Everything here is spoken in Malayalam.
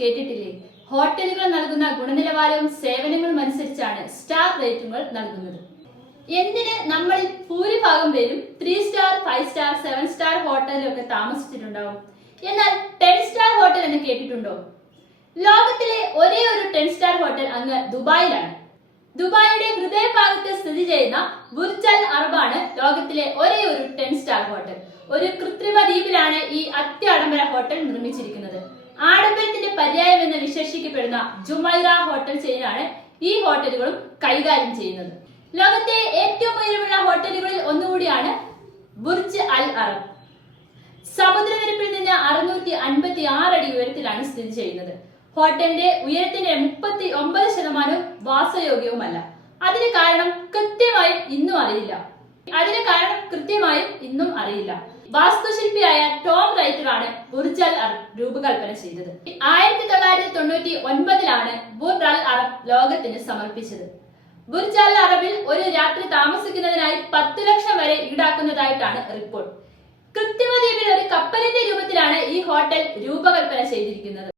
കേട്ടിട്ടില്ലേ? ഹോട്ടലുകൾ നൽകുന്ന ഗുണനിലവാരവും സേവനങ്ങളും അനുസരിച്ചാണ് സ്റ്റാർ റേറ്റിംഗുകൾ നൽകുന്നത്. എന്തിന് നമ്മളിൽ ഭൂരിഭാഗം പേരും 3 സ്റ്റാർ, 5 സ്റ്റാർ, 7 സ്റ്റാർ ഹോട്ടലിലൊക്കെ താമസിച്ചിട്ടുണ്ടാവും. എന്നാൽ 10 സ്റ്റാർ ഹോട്ടൽ എന്ന് കേട്ടിട്ടുണ്ടോ? ലോകത്തിലെ ഒരേ ഒരു 10 സ്റ്റാർ ഹോട്ടൽ അങ്ങ് ദുബായിലാണ്. ദുബായിയുടെ ഹൃദയഭാഗത്ത് സ്ഥിതി ചെയ്യുന്ന ബുർജ് അൽ അറബാണ് ലോകത്തിലെ ഒരേ ഒരു 10 സ്റ്റാർ ഹോട്ടൽ. ഒരു കൃത്രിമ ദ്വീപിലാണ് ഈ അത്യാഡംബര ഹോട്ടൽ നിർമ്മിച്ചിരിക്കുന്നത്. ആഡംബരത്തിന്റെ പര്യായം എന്ന് വിശേഷിക്കപ്പെടുന്ന ജുമൈറ ഹോട്ടൽ ചെയിനാണ് ഈ ഹോട്ടലുകളും കൈകാര്യം ചെയ്യുന്നത്. ലോകത്തെ ഏറ്റവും ഉയരമുള്ള ഹോട്ടലുകളിൽ ഒന്നുകൂടിയാണ് ബുർജ് അൽ അറബ്. സമുദ്രനിരപ്പിൽ നിന്ന് 656 അടി ഉയരത്തിലാണ് സ്ഥിതി ചെയ്യുന്നത്. ഹോട്ടലിന്റെ ഉയരത്തിന്റെ 39% വാസയോഗ്യവുമല്ല. അതിന് കാരണം കൃത്യമായും ഇന്നും അറിയില്ല. വാസ്തുശില്പിയായ ടോം റൈറ്റർ ആണ് ബുർജ് അൽ അറബ് രൂപകൽപ്പന ചെയ്തത്. 1999 ബുർജ് അൽ അറബ് ലോകത്തിന് സമർപ്പിച്ചത്. ബുർജ് അൽ അറബിൽ ഒരു രാത്രി താമസിക്കുന്നതിനായി 10 ലക്ഷം വരെ ഈടാക്കുന്നതായിട്ടാണ് റിപ്പോർട്ട്. കൃത്രിമ ദ്വീപിൽ ഒരു കപ്പലിന്റെ രൂപത്തിലാണ് ഈ ഹോട്ടൽ രൂപകൽപ്പന ചെയ്തിരിക്കുന്നത്.